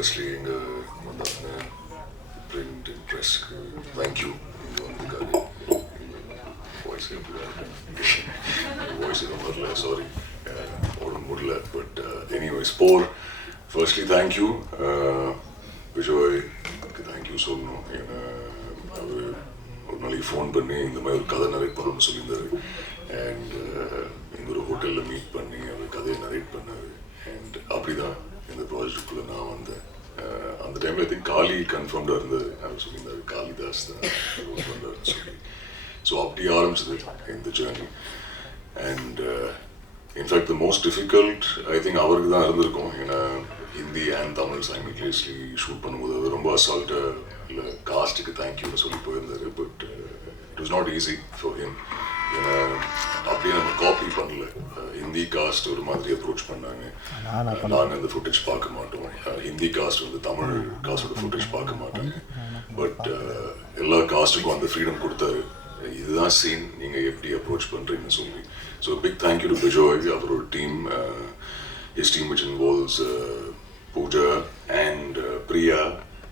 firstly எங்கள் print and press thank you voice voice sorry but anyways firstly thank you Vijay thank you so much ஒரு நாளைக்கு ஃபோன் பண்ணி இந்த மாதிரி ஒரு கதை நரேட் பண்ணணும்னு சொல்லியிருந்தாரு அண்ட் எங்கள் ஒரு ஹோட்டலில் மீட் பண்ணி அவர் கதையை நரேட் பண்ணார் அண்ட் அப்படி தான் இந்த ப்ராஜெக்டுக்குள்ளே நான் வந்தேன் அந்த டைமில் ஐ திங்க் காளி கன்ஃபார்ம்டாக இருந்தது அவர் சொல்லியிருந்தாரு காளிதாஸ் தான் பண்ணுறாருன்னு சொல்லி ஸோ அப்படி ஆரம்பிச்சது இந்த journey and in fact the most difficult I think அவருக்கு தான் இருந்திருக்கும் ஏன்னா Hindi and Tamil simultaneously shoot பண்ணும்போது அது ரொம்ப அசால்ட்டாக இல்லை காஸ்ட்டுக்கு தேங்க்யூன்னு சொல்லி போயிருந்தாரு but it was not easy for him ஏன்னா அப்படியே நம்ம காப்பி பண்ணல ஹிந்தி காஸ்ட் ஒரு மாதிரி அப்ரோச் பண்ணாங்க நாங்கள் அந்த ஃபுட்டேஜ் பார்க்க மாட்டோம் ஹிந்தி காஸ்ட் வந்து தமிழ் காஸ்டோட ஃபுட்டேஜ் பார்க்க மாட்டாங்க பட் எல்லா காஸ்ட்டுக்கும் அந்த ஃப்ரீடம் கொடுத்தாரு இதுதான் சீன் நீங்கள் எப்படி அப்ரோச் பண்ணுறீங்கன்னு சொல்லி so big thank you to Bijoy அவரோட team his team which involves Pooja and Priya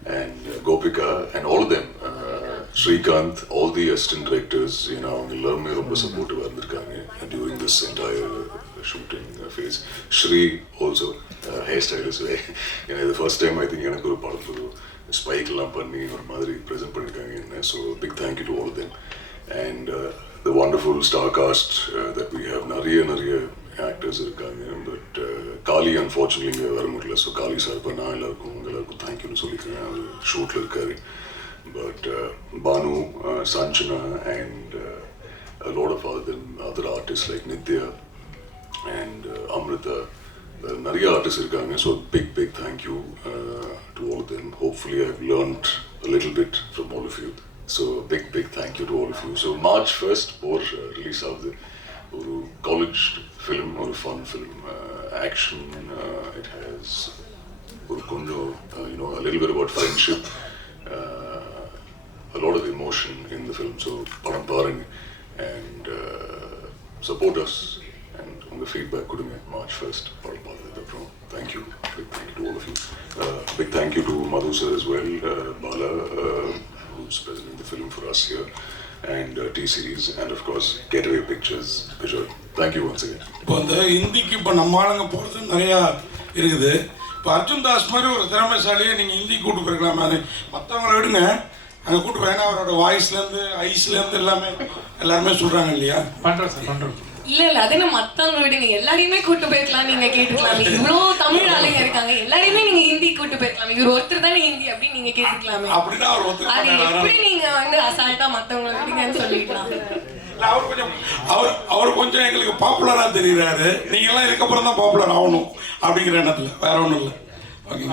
and Gopika and all of them Srikanth, all the assistant directors அவங்க எல்லாருமே ரொம்ப சப்போர்ட்டிவாக இருந்திருக்காங்க during this entire shooting phase. Shri also hairstylist ஏன்னா இது first time I think எனக்கு ஒரு படம் ஒரு ஸ்பைக்லாம் பண்ணி ஒரு மாதிரி ப்ரெசென்ட் பண்ணியிருக்காங்க என்ன so big thank you to all of them and the wonderful star cast that we have நிறைய ஆக்டர்ஸ் இருக்காங்க பட் காளி அன்ஃபார்ச்சுனேட்லி இங்கே வர முடியல ஸோ காளி சார் இப்போ நான் எல்லாருக்கும் தேங்க்யூன்னு சொல்லிக்கிறேன் அவர் ஷூட்டில் இருக்காரு but Bhanu Sanjana and lot of other artist like Nithya and Amrita நிறைய ஆர்டிஸ்ட் இருக்காங்க so big thank you to all of them hopefully I have learned a little bit from all of you so big thank you to all of you so March 1st or release ஆகுது ஒரு college film ஒரு fun film action it has ஒரு கொஞ்சம் a little bit about friendship a lot of emotion in the film so படம் பாருங்க and support us and உங்கள் ஃபீட்பேக் கொடுங்க March 1st படம் பார்த்ததுக்கு அப்புறம் thank you big thank you to all of you big thank you to Madhu sir as well Bala who's presenting the film for us here and T-Series and of course Getaway Pictures Vijay thank you once again இப்போ அந்த ஹிந்திக்கு இப்போ நம்ம ஆளுங்க போகிறது நிறையா இருக்குது இப்போ அர்ஜுன் தாஸ் மாதிரி ஒரு திறமைசாலியை நீங்கள் ஹிந்தி கூட்டு போயிருக்கலாம் மற்றவங்கள விடுங்க அங்கே கூட்டு போய் ஏன்னா அவரோட வாய்ஸ்லேருந்து ஐஸ்லேருந்து எல்லாருமே சொல்கிறாங்க இல்லையா பண்ணுறோம் சார் பண்ணுறோம் இல்ல அது என்ன மத்தவங்க விடுங்க எல்லாரையுமே கூட்டு போயிருக்கலாம் நீங்க கேட்டுக்கலாமே இவ்வளோ தமிழ் ஆளுங்க இருக்காங்க எல்லாரையுமே நீங்க ஹிந்தி கூட்டு போயிருக்கலாம் இவர் ஒருத்தர் தானே ஹிந்தி அப்படின்னு நீங்க கேட்டுக்கலாமே அது எப்படி நீங்க வந்து அசால்ட்டா மத்தவங்களை விடுங்கன்னு சொல்லிக்கலாம் அவர் கொஞ்சம் எங்களுக்கு பாப்புலரா தெரியுறாரு நீங்க எல்லாம் இதுக்கப்புறம் தான் பாப்புலர் ஆகணும் அப்படிங்கிற எண்ணத்துல வேற ஒன்றும் இல்லை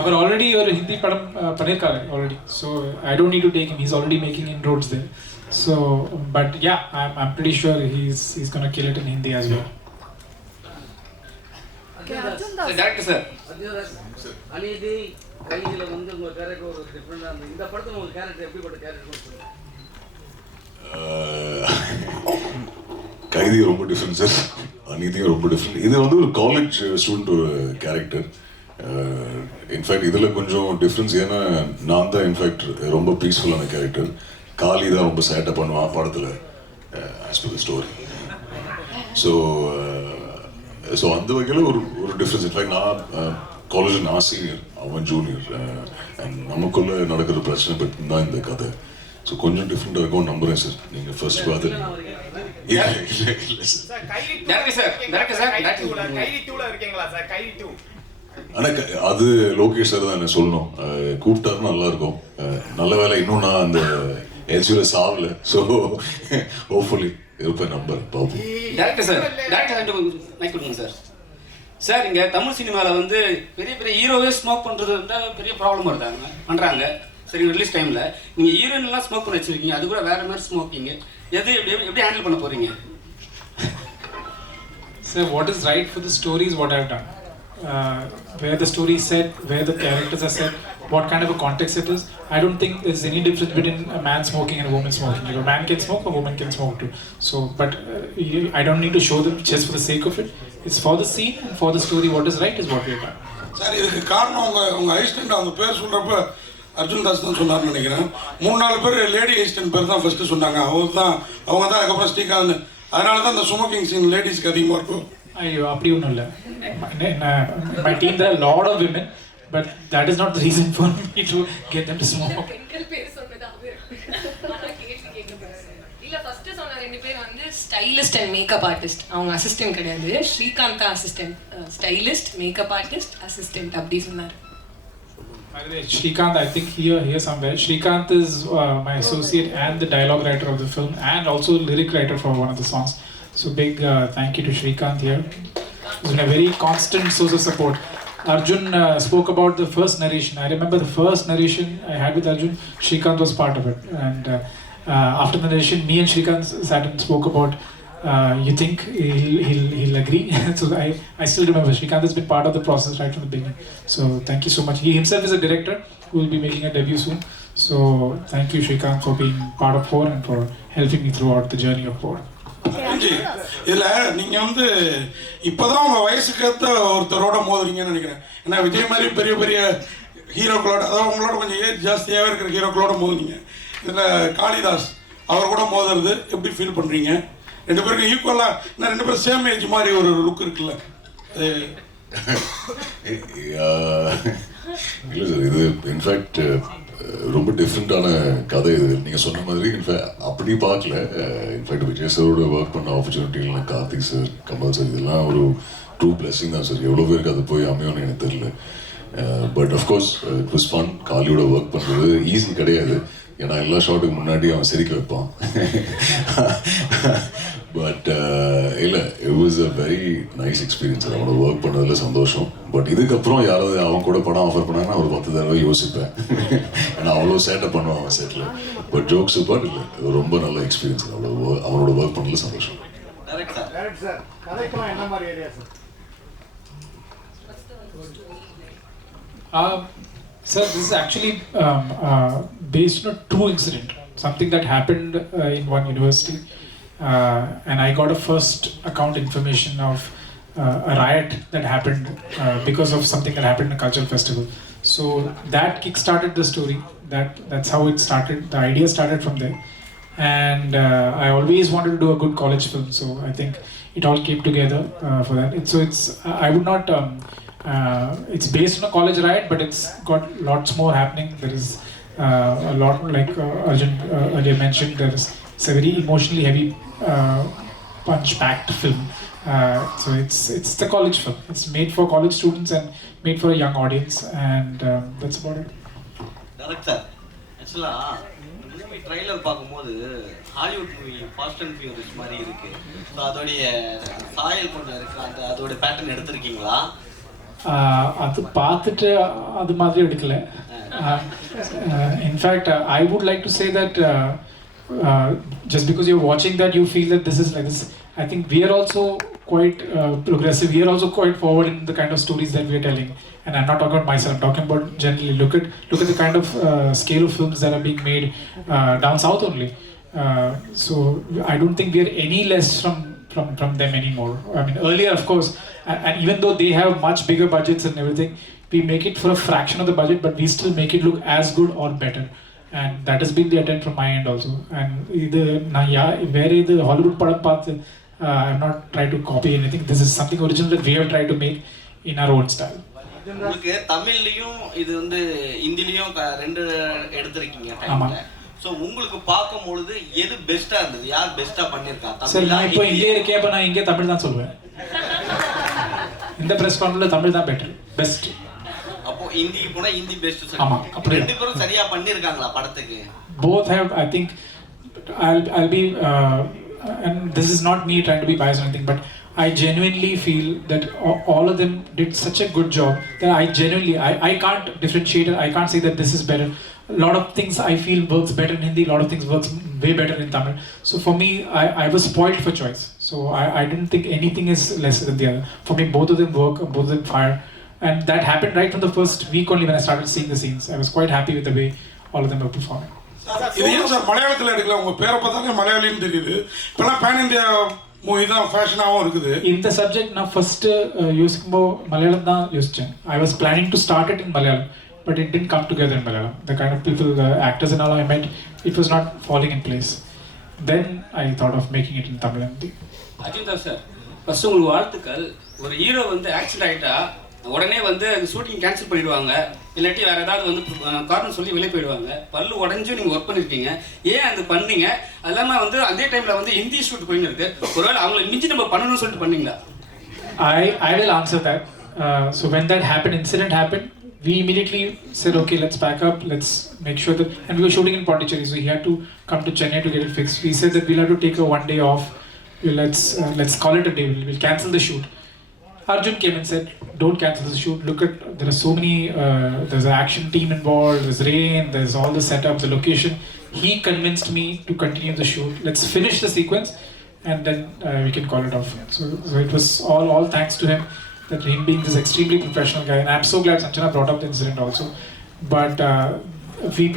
அவர் ஆல்ரெடி ஒரு ஹிந்தி படம் பண்ணியிருக்காரு already so I don't need to take him he's already making inroads there so but yeah I'm pretty sure he's going to kill it in Hindi as well okay director sir alidi kaidila vandu unga character ஒரு டிஃபரண்டா அந்த இந்த படத்துல உங்க character எப்படிப்பட்ட character சொல்லுங்க கைதி ரொம்ப டிஃபரண்ட் சார் அனிதியும் ரொம்ப டிஃபரண்ட் இது வந்து ஒரு காலேஜ் ஸ்டூடெண்ட் ஒரு கேரக்டர் இன்ஃபேக்ட் இதில் கொஞ்சம் டிஃப்ரென்ஸ் ஏன்னா நான் தான் இன்ஃபேக்ட் ரொம்ப பீஸ்ஃபுல்லான கேரக்டர் காளி தான் ரொம்ப சேட்டை பண்ணுவான் படத்தில் as per the story so அந்த வகையில் ஒரு டிஃப்ரென்ஸ் இன்ஃபேக்ட் நான் காலேஜில் நான் சீனியர் அவன் ஜூனியர் அண்ட் நமக்குள்ளே நடக்கிற பிரச்சனை பற்றி தான் இந்த கதை ஸோ கொஞ்சம் டிஃப்ரெண்டாக இருக்கும் நம்புகிறேன் சார் நீங்கள் ஃபர்ஸ்ட் பார்த்து ஆனால் அது லோகேஷ் சார் தான் என்ன சொல்லணும் கூப்பிட்டாருன்னு நல்லா இருக்கும் நல்ல வேலை இன்னும் நான் அந்த LCU சாவல ஸோ ஹோப்ஃபுல்லி இருப்பேன் நம்பர் பார்ப்போம் டேரக்டர் மைக் கொடுங்க சார் சார் இங்கே தமிழ் சினிமாவில் வந்து பெரிய ஹீரோவே ஸ்மோக் பண்ணுறது வந்து பெரிய ப்ராப்ளம் பண்ணுறாங்க சரி ரிலீஸ் டைமில் நீங்கள் ஹீரோயின்லாம் ஸ்மோக் பண்ணி வச்சுருக்கீங்க அது கூட வேறு மாதிரி ஸ்மோக்கிங்க எப்படி ஹேண்டில் பண்ண போகிறீங்க sir what is right for the story is what I have done where the story is set, where the characters are set, what kind of a context it is. I don't think there's any difference between a man smoking and a woman smoking. If a man can smoke, a woman can smoke too. So, but I don't need to show them just for the sake of it. It's for the scene and for the story. What is right is what we have done. Sir இதுக்கு காரணம் உங்கள் அசிஸ்டண்ட் அவங்க பேர் சொல்கிறப்ப அர்ஜுன் தாஸ் தான் சொன்னார்னு நினைக்கிறேன். 3-4 பேர் லேடி அசிஸ்டன்ட் பேர் தான் ஃபஸ்ட்டு சொன்னாங்க. அவங்க தான் அதுக்கப்புறம் ஸ்ரீகாந்த். அதனால தான் இந்த ஸ்மோக்கிங் சீன் லேடிஸ்க்கு அதிகமாக இருக்கும். ஐயோ அப்படி ஒன்றும் இல்லை. My team there lot of women, but that is not the reason for me to get them to smoke. பெண்கள் பேர் சொன்னது அவர் இல்ல. ஃபர்ஸ்ட் சொன்ன 2 பேர் வந்து ஸ்டைலிஸ்ட் அண்ட் மேக்கப் ஆர்டிஸ்ட். அவங்க அசிஸ்டன்ட் கிடையாது. ஸ்ரீகாந்த் தான் assistant. Stylist, makeup artist, assistant அப்படி சொன்னார். By the way, Srikanth, I think here somewhere. Srikanth is my associate and the dialogue writer of the film, and also lyric writer for one of the songs. So big thank you to Srikanth here. He's been a very constant source of support. Arjun spoke about the first narration. I remember the first narration I had with Arjun. Srikanth was part of it, and after the narration, me and Srikanth sat and spoke about. You think he'll agree? So I still remember Srikanth has been part of the process right from the beginning. So thank you so much. He himself is a director who will be making a debut soon. So thank you Srikanth for being part of 4 and for helping me throughout the journey of 4. இதில் நீங்கள் வந்து இப்போ தான் உங்கள் வயசுக்கு ஏற்ற ஒருத்தரோட மோதுறீங்கன்னு நினைக்கிறேன். ஏன்னா விஜய் மாதிரி பெரிய பெரிய ஹீரோக்களோட, அதாவது உங்களோட கொஞ்சம் ஏஜ் ஜாஸ்தியாகவே இருக்கிற ஹீரோக்களோட மோதுனீங்க. இதில் காளிதாஸ் அவர் கூட மோதுறது எப்படி ஃபீல் பண்ணுறீங்க? 2 பேருக்கும் ஈக்குவலாக, நான் 2 பேரும் சேம் ஏஜ் மாதிரி ஒரு லுக் இருக்குல்ல? இல்லை சார், இது இன்ஃபேக்ட் ரொம்ப டிஃப்ரெண்ட்டான கதை இது. நீங்கள் சொன்ன மாதிரி இன்ஃபேக்ட் அப்படி பார்க்கல. இன்ஃபேக்ட் விஜய் சாரோட ஒர்க் பண்ண ஆப்பர்ச்சுனிட்டிகள், கார்த்திக் சார், கமல் சார், இதெல்லாம் ஒரு ட்ரூ பிளெஸிங் தான் சார். எவ்வளோ பேருக்கு அது போய் அமையும்னு எனக்கு தெரியல. But of course it was fun. காலியோட ஒர்க் பண்ணுறது ஈஸி கிடையாது. ஏன்னா எல்லா ஷாட்டுக்கு முன்னாடி அவன் சிரிக்க வைப்பான். பட் இல்லை, it was a very nice experience. அவனோட ஒர்க் பண்ணதில் சந்தோஷம். பட் இதுக்கப்புறம் யாராவது அவன் கூட படம் ஆஃபர் பண்ணாங்கன்னா ஒரு 10 தடவை யோசிப்பேன். ஏன்னா அவ்வளோ சேட்டப் பண்ணுவான் அவன் செட்டில். பட் ஜோக்ஸ் பட் இல்லை, ரொம்ப நல்ல எக்ஸ்பீரியன்ஸ். அவனோட ஒர்க் பண்ணதில் சந்தோஷம். Sir, this is actually based on a true incident, something that happened in one university, and I got a first account information of a riot that happened because of something that happened in a cultural festival. So that kick-started the story. That's how it started. The idea started from there, and I always wanted to do a good college film. So I think it all came together for that. I would not. It's based on a college riot, but it's got lots more happening. There is a lot, like Arjun earlier mentioned, it's a very emotionally heavy, punch-packed film. So it's the college film. It's made for college students and made for a young audience, and that's about it. Director, actually, movie trailer பார்க்கும்போது Hollywood movie Fast and Furious மாதிரி இருக்கு. ஸோ அதோடைய சாயல் கொஞ்சம் இருக்கு. அதோட பேட்டர்ன் எடுத்திருக்கீங்களா? அது பார்த்துட்டு அது மாதிரி எடுக்கல. In fact I would like to say that just because you're watching that you feel that this is like this. I think we are also quite progressive. We are also quite forward in the kind of stories that we are telling. And I'm not talking about myself, I'm talking about generally. Look at the kind of scale of films that are being made down south only. So I don't think we are any less from them anymore. I mean, earlier of course, and even though they have much bigger budgets and everything, we make it for a fraction of the budget, but we still make it look as good or better. And that has been the attempt from my end also. And where the Hollywood padam path, I'm not trying to copy anything. This is something original that we have tried to make in our own style. உங்களுக்கு தமிழ்லயும் இது வந்து இந்திலயும் 2 எடுத்திருக்கீங்க டைம்ல. சோ உங்களுக்கு பார்க்கும்போது எது பெஸ்டா இருந்தது? யார் பெஸ்டா பண்ணிருக்கா? சரி, நான் இப்போ இங்கே இருக்கேன், அப்ப நான் இங்கே தமிழ் தான் சொல்லுவேன். இந்த பிரஸ் கான்ஃபரன்ஸ்ல தமிழ் தான் பெட்டர், பெஸ்ட். அப்போ ஹிந்தி போனா ஹிந்தி பெஸ்ட் சொல்லுங்க. ஆமா, அப்படி 2 பேரும் சரியா பண்ணிருக்காங்களா படத்துக்கு? Both have, I think, I'll be and this is not me trying to be biased or anything, but I genuinely feel that all of them did such a good job that I can't differentiate it. I can't say that this is better. A lot of things I feel works better in Hindi, a lot of things works way better in Tamil. So for me, I was spoiled for choice. So I didn't think anything is lesser than the other. For me, both of them work, both of them fire. And that happened right from the first week only when I started seeing the scenes. I was quite happy with the way all of them were performing. இது ஏன் சார் மலையாளத்தில் எடுக்கல? உங்கள் பேரை பார்த்தாலே மலையாளின்னு தெரியுது. இப்போலாம் பேன் இந்தியா மூவி தான் ஃபேஷனாகவும் இருக்குது. இந்த சப்ஜெக்ட் நான் ஃபர்ஸ்ட் யோசிக்கும்போது மலையாளம் தான் யோசித்தேன். I was planning to start it in Malayalam, but it didn't come together in Malayalam. The kind of people, the actors and all I met, it was not falling in place. Then I thought of making it in Tamil. Arjun Das sir, first உங்களுக்கு வாழ்த்துக்கள். ஒரு ஹீரோ வந்து ஆக்சிடென்ட் ஆகிட்டா உடனே வந்து shooting cancel பண்ணிடுவாங்க, இல்லாட்டி வேறு ஏதாவது வந்து காரணம் சொல்லி வெளியே போயிடுவாங்க. பல்லு உடஞ்சும் நீங்கள் ஒர்க் பண்ணியிருக்கீங்க, ஏன் அது பண்ணீங்க? அது இல்லாமல் வந்து அதே டைமில் வந்து ஹிந்தி ஷூட் போயின்னு இருக்கு, ஒருவேளை அவங்கள மிஞ்சி நம்ம பண்ணணும்னு சொல்லிட்டு பண்ணீங்களா? I will answer that. So when that happened, incident happened, we immediately said, okay, let's pack up, let's make sure that, and we were shooting in Pondicherry, so he had to come to Chennai to get it fixed. We said that we'll have to take a 1 day off, let's call it a day, we'll cancel the shoot. Arjun came and said, don't cancel the shoot, look at, there are so many, there's an action team involved, there's rain, there's all the setup, the location. He convinced me to continue the shoot, let's finish the sequence, and then we can call it off. So it was all thanks to him, that him being this extremely professional guy, and I'm so glad Sanjana brought up the incident also. But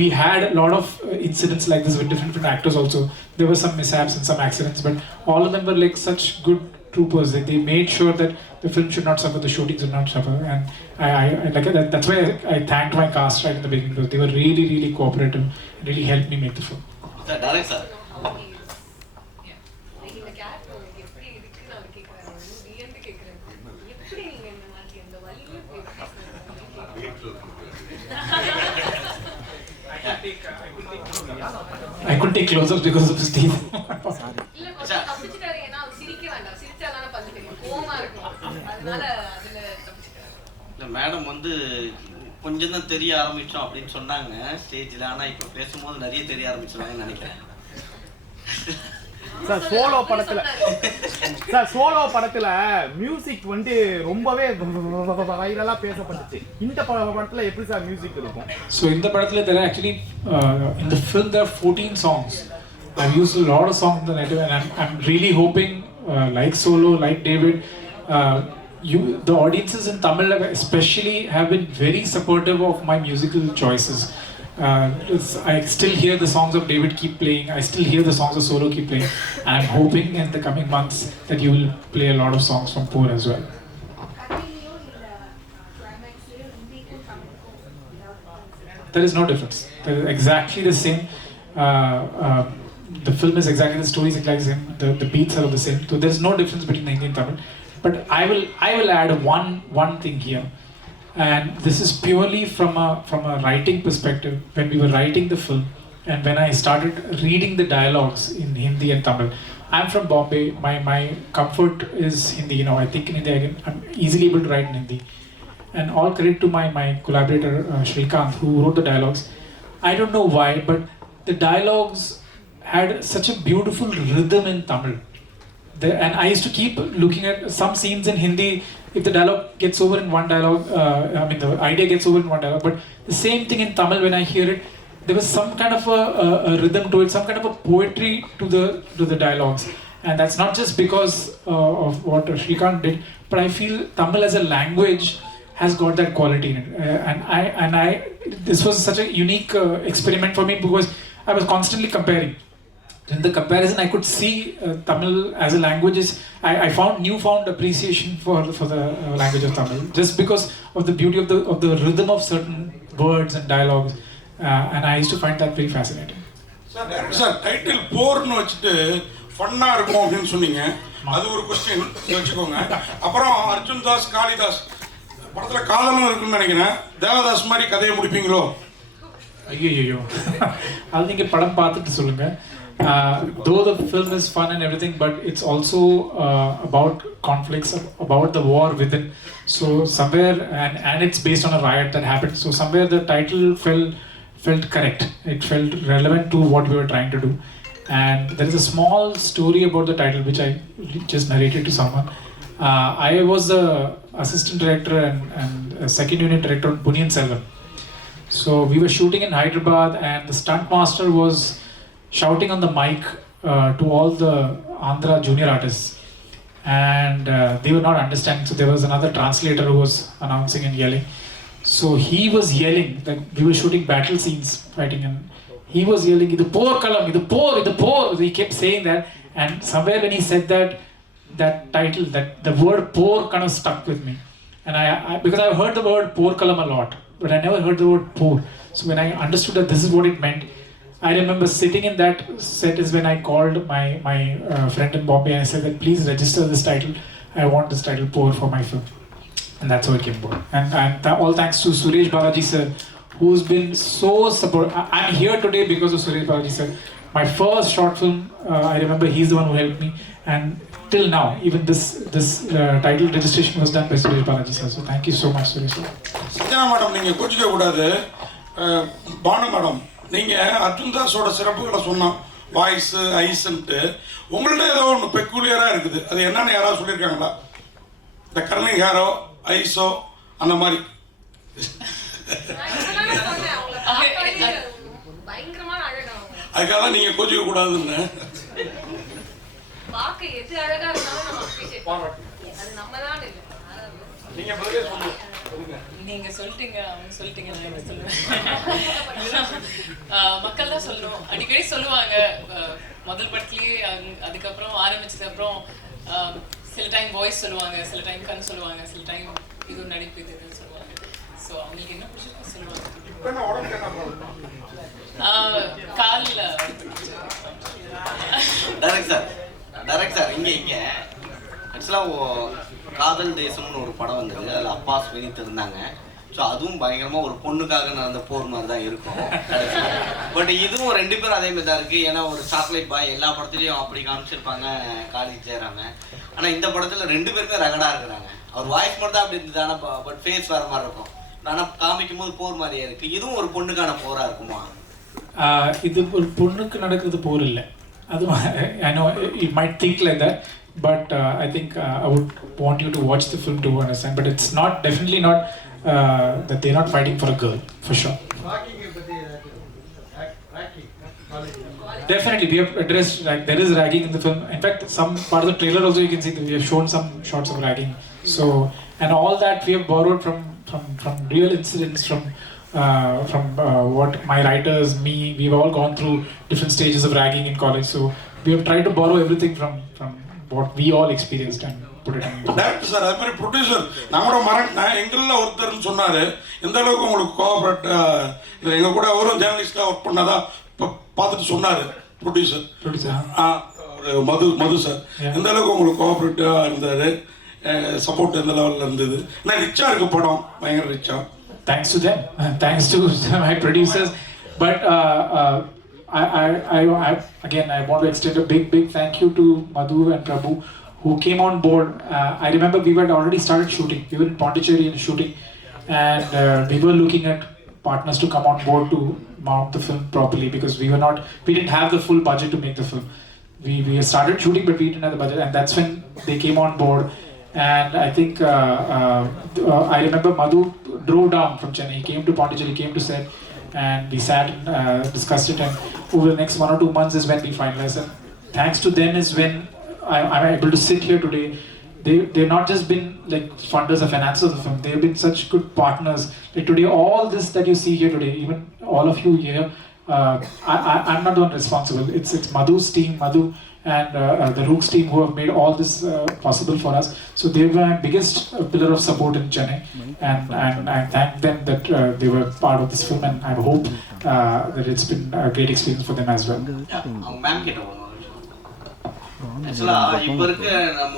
we had a lot of incidents like this with different actors also. There were some mishaps and some accidents, but all of them were like such good troopers that they made sure that the film should not suffer, the shooting should not suffer, and I like that. That's why I thanked my cast right in the beginning, because they were really cooperative and really helped me make the film. Sir, direct sir. I couldn't take close-ups because of his teeth. Madam வந்து கொஞ்சம் தான் தெரிய ஆரம்பிச்சோம் அப்படின்னு சொன்னாங்க ஸ்டேஜில், ஆனால் இப்போ பேசும்போது நிறைய தெரிய ஆரம்பிச்சிருவாங்கன்னு நினைக்கிறேன். சார் சோலோ படத்துல மியூசிக் வந்து ரொம்பவே வைரலா பேசப்பட்டுச்சு. இந்த படத்துல எப்படி சார் மியூசிக் இருக்கும்? So in the படத்துல there are actually in the film there are 14 songs. I've used a lot of songs in the narrative, and I'm really hoping like Solo, like David, the audiences in Tamil especially have been very supportive of my musical choices. I still hear the songs of David keep playing, I still hear the songs of Solo keep playing, and I'm hoping in the coming months that you will play a lot of songs from Poor as well. There is no difference. There is exactly the same. The film is exactly, the story is exactly the same, the beats are the same, so there is no difference between Hindi and Tamil. But I will add one thing here, and this is purely from a writing perspective. When we were writing the film, and when I started reading the dialogues in Hindi and Tamil, I'm from Bombay. My comfort is Hindi. You know, I think in Hindi I'm easily able to write in Hindi. And all credit to my collaborator Shrikant, who wrote the dialogues. I don't know why, but the dialogues had such a beautiful rhythm in Tamil. And I used to keep looking at some scenes in Hindi. If the dialogue gets over in one dialogue, the idea gets over in one dialogue, but the same thing in Tamil, when I hear it, there was some kind of a rhythm to it, some kind of a poetry to the dialogues. And that's not just because of what Shrikant did, but I feel Tamil as a language has got that quality in it. This was such a unique experiment for me, because I was constantly comparing. In the comparison, I could see Tamil as a language I found newfound appreciation for the language of Tamil, just because of the beauty of the rhythm of certain words and dialogues, and I used to find that very fascinating. Sir title போர்னு வச்சுட்டு ஃபன்னாக இருக்கும் அப்படின்னு சொன்னீங்க, அது ஒரு கொஸ்டின் வச்சுக்கோங்க. அப்புறம் அர்ஜுன் தாஸ் காளிதாஸ் படத்தில் காதலும் இருக்குன்னு நினைக்கிறேன், தேவதாஸ் மாதிரி கதையை முடிப்பீங்களோ? ஐயோ அது நீங்கள் படம் பார்த்துட்டு சொல்லுங்கள். Though the film is fun and everything, but it's also about conflicts, about the war within. So somewhere, and it's based on a riot that happened. So somewhere the title felt correct. It felt relevant to what we were trying to do. And there is a small story about the title which I just narrated to someone. I was the assistant director and a second unit director on Punniyin Selvam. So we were shooting in Hyderabad, and the stunt master was shouting on the mic to all the Andhra junior artists, and they were not understanding. So there was another translator who was announcing and yelling. So he was yelling that we were shooting battle scenes, fighting, and he was yelling, "Idu por kalam, idu por." He kept saying that, and somewhere when he said that, that title, that the word poor kind of stuck with me. And I because I've heard the word porkalam a lot, but I never heard the word poor. So when I understood that this is what it meant, I remember sitting in that set is when I called my friend in Bombay and I said that please register this title. I want this title poor for my film. And that's how it came about. And all thanks to Suresh Balaji sir, who's been so supportive. I'm here today because of Suresh Balaji sir. My first short film, I remember he's the one who helped me. And till now, even this title registration was done by Suresh Balaji sir. So thank you so much, Suresh sir. Sathya மேடம், நீங்கள் கோச்சிக்க கூடாது. பானு மேடம், நீங்கள் அர்ஜுன் தாஸோட சிறப்புகளை சொன்னோம், வாய்ஸு ஐஸ்ன்ட்டு. உங்கள்ட்ட ஏதோ ஒன்று பெக்குலியராக இருக்குது, அது என்னன்னு யாராவது சொல்லியிருக்காங்களா? இந்த கர்லிங் ஹேரோ, ஐஸோ அந்த மாதிரி. அதுக்காக தான் நீங்கள் கோச்சிக்க கூடாதுன்னு. நீங்க பதிலே சொல்லுங்க. நீங்க சொல்லிட்டீங்க, அவங்க சொல்லிட்டீங்க, நான் என்ன சொல்லுவேன். மக்கள் தான் சொல்லணும். அடிக்கடி சொல்லுவாங்க முதல் படத்துலயே, அதுக்கப்புறம் ஆரம்பிச்சதுக்கு அப்புறம் சில டைம் வாய்ஸ் சொல்லுவாங்க, சில டைம் கண் சொல்லுவாங்க, சில டைம் இது நடிப்பு இதுன்னு சொல்லுவாங்க. ஸோ அவங்களுக்கு என்ன பிடிச்சிருக்கோ சொல்லுவாங்க. காலில் டைரக்ட் சார் இங்கே ஆக்சுவலாக காதல் தேசம்னு ஒரு படம் வந்தது, அதில் அப்பா வினித் இருந்தாங்க. ஸோ அதுவும் பயங்கரமாக ஒரு பொண்ணுக்காக நடந்த போர் மாதிரி தான் இருக்கும். பட் இதுவும் 2 பேரும் அதே மாதிரி தான் இருக்குது. ஏன்னா ஒரு சாக்லேட் பாய் எல்லா படத்துலையும் அப்படி காமிச்சிருப்பாங்க, காலேஜ் செய்கிறாங்க. ஆனால் இந்த படத்தில் 2 பேருமே ரகடாக இருக்கிறாங்க. அவர் வாய்ஸ் மட்டும் தான் அப்படி இருந்தது, ஆனால் பட் ஃபேஸ் வேறு மாதிரி இருக்கும். ஆனால் காமிக்கும் போது போர் மாதிரியே இருக்குது. இதுவும் ஒரு பொண்ணுக்கான போராக இருக்குமா? இது ஒரு பொண்ணுக்கு நடக்கிறது போர் இல்லை. அது I know you might think like that, but I think I would want you to watch the film to understand. But it's not, definitely not that they're not fighting for a girl, for sure. Definitely, we have addressed, like, there is ragging in the film. In fact, some part of the trailer also you can see that we have shown some shots of ragging. So, and all that we have borrowed from real incidents, from what my writers, me, we've all gone through different stages of ragging in college. So we have tried to borrow everything from what we all experienced and put it on. Director sir, அது மாதிரி ப்ரொடியூசர் நான் கூட மறந்துட்டேன். எங்களில் ஒருத்தர்னு சொன்னார், எந்த அளவுக்கு உங்களுக்கு கோஆப்ரேட், எங்கள் கூட அவரும் ஜேர்னலிஸ்டாக ஒர்க் பண்ணதா பார்த்துட்டு சொன்னார் ப்ரொடியூசர். மது சார் எந்த அளவுக்கு உங்களுக்கு கோஆப்ரேட்டிவாக இருந்தார், சப்போர்ட் எந்த லெவலில் இருந்தது? ஏன்னா ரிச்சாக இருக்குது படம், பயங்கர ரிச்சாக. Thanks to them, thanks to my producers. But I again, I want to extend a big thank you to Madhu and Prabhu, who came on board. I remember we had already started shooting. We were in Pondicherry in shooting, and we were looking at partners to come on board to mount the film properly, because we didn't have the full budget to make the film. We started shooting, but we didn't have the budget, and that's when they came on board. And I think I remember Madhu drove down from Chennai. He came to Pondicherry, came to set, and we sat and discussed it. And over the next 1 or 2 months is when we finalized. And thanks to them is when I'm able to sit here today. They've not just been like funders or financiers of the film. They've been such good partners. Like today, all this that you see here today, even all of you here, I'm not the one responsible. It's Madhu's team, Madhu and the Rooks team, who have made all this possible for us. So they were my biggest pillar of support in Chennai, and I thank them that they were part of this film, and I hope that it's been a great experience for them as well. ஆக்சுவலாக இப்போ இருக்க நம்ம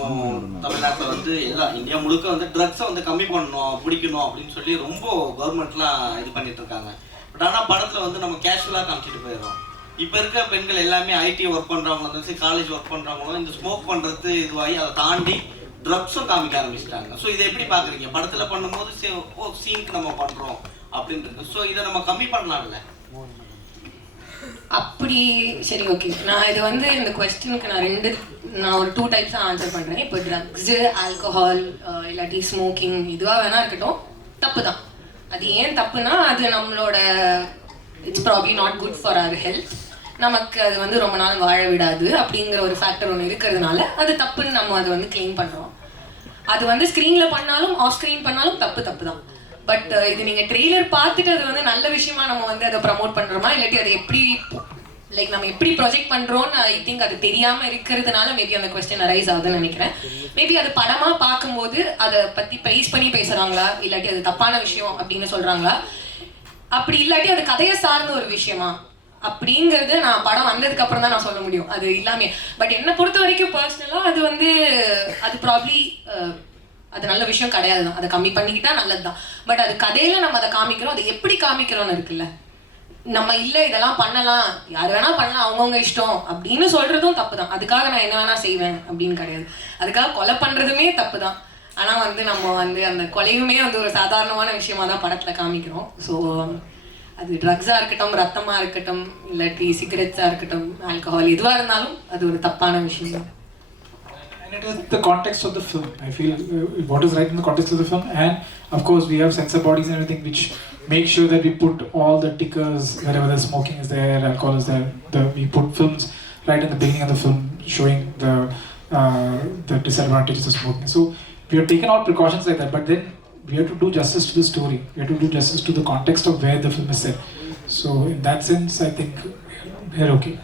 தமிழ்நாட்டில் வந்து எல்லாம் இந்தியா முழுக்க வந்து ட்ரக்ஸை வந்து கம்மி பண்ணணும், பிடிக்கணும் அப்படின்னு சொல்லி ரொம்ப கவர்மெண்ட்லாம் இது பண்ணிட்டு இருக்காங்க. பட் ஆனால் படத்தில் வந்து நம்ம கேஷுவலாக காமிச்சிட்டு போயிடுறோம். இப்போ இருக்க பெண்கள் எல்லாமே ஐடி ஒர்க் பண்ணுறவங்களும் வந்து காலேஜ் ஒர்க் பண்ணுறவங்களும் இந்த ஸ்மோக் பண்ணுறது இதுவாகி அதை தாண்டி ட்ரக்ஸும் காமிக்க ஆரம்பிச்சிட்டாங்க. ஸோ இதை எப்படி பார்க்குறீங்க? படத்தில் பண்ணும்போது சீனுக்கு நம்ம பண்ணுறோம் அப்படின்ட்டு. ஸோ இதை நம்ம கம்மி பண்ணலாம்ல? அப்படி சரி, ஓகே. நான் இது வந்து இந்த கொஸ்டினுக்கு நான் ஒரு 2 டைப்ஸாக ஆன்சர் பண்ணுறேன். இப்போ ட்ரக்ஸு, ஆல்கஹால், இல்லாட்டி ஸ்மோக்கிங், இதுவாக வேணா இருக்கட்டும், தப்பு தான். அது ஏன் தப்புனா, அது நம்மளோட it's probably not good for our health. நமக்கு அது வந்து ரொம்ப நாள் வாழ விடாது அப்படிங்கிற ஒரு ஃபேக்டர் ஒன்று இருக்கிறதுனால அது தப்புன்னு நம்ம அதை வந்து கிளைம் பண்ணுறோம். அது வந்து ஸ்க்ரீனில் பண்ணாலும் ஆஃப் ஸ்க்ரீன் பண்ணாலும் தப்பு தான். பட் இது நீங்கள் ட்ரெய்லர் பார்த்துட்டு அது வந்து நல்ல விஷயமா நம்ம வந்து அதை ப்ரமோட் பண்ணுறோமா, இல்லாட்டி அதை எப்படி லைக் நம்ம எப்படி ப்ரொஜெக்ட் பண்றோம்னு ஐ திங்க் அது தெரியாம இருக்கிறதுனால மேபி அந்த கொஸ்டின் அரைஸ் ஆகுதுன்னு நினைக்கிறேன். மேபி அது படமா பார்க்கும்போது அதை பத்தி ப்ரைஸ் பண்ணி பேசுறாங்களா இல்லாட்டி அது தப்பான விஷயம் அப்படின்னு சொல்றாங்களா, அப்படி இல்லாட்டி அது கதையை சார்ந்த ஒரு விஷயமா அப்படிங்கிறது நான் படம் வந்ததுக்கு அப்புறம் தான் நான் சொல்ல முடியும். அது இல்லாமே பட் என்னை பொறுத்த வரைக்கும் பர்சனலா அது வந்து அது ப்ராப்ளி அது நல்ல விஷயம் கிடையாது தான். அதை கம்மி பண்ணிக்கிட்டா நல்லது தான். பட் அது கதையில நம்ம அதை காமிக்கிறோம், அதை எப்படி காமிக்கிறோம்னு இருக்குல்ல. நம்ம இல்லை இதெல்லாம் பண்ணலாம், யார் வேணா பண்ணலாம், அவங்கவுங்க இஷ்டம் அப்படின்னு சொல்றதும் தப்பு தான். அதுக்காக நான் என்ன வேணா செய்வேன் அப்படின்னு கிடையாது. அதுக்காக கொலை பண்றதுமே தப்பு தான். ஆனா வந்து நம்ம வந்து அந்த கொலையுமே வந்து ஒரு சாதாரணமான விஷயமா தான் படத்துல காமிக்கிறோம். ஸோ அது ட்ரக்ஸா இருக்கட்டும், ரத்தமா இருக்கட்டும், இல்லாட்டி சிகரெட்ஸா இருக்கட்டும், ஆல்கஹால், எதுவா இருந்தாலும் அது ஒரு தப்பான விஷயம் தான். And it is the context of the film. I feel what is right in the context of the film, and of course we have censor bodies and everything which make sure that we put all the tickers wherever the smoking is there, alcohol is there. We put films right in the beginning of the film showing the disadvantages of smoking. So we have taken all precautions like that, but then we have to do justice to the story. We have to do justice to the context of where the film is set. So in that sense, I think we're okay.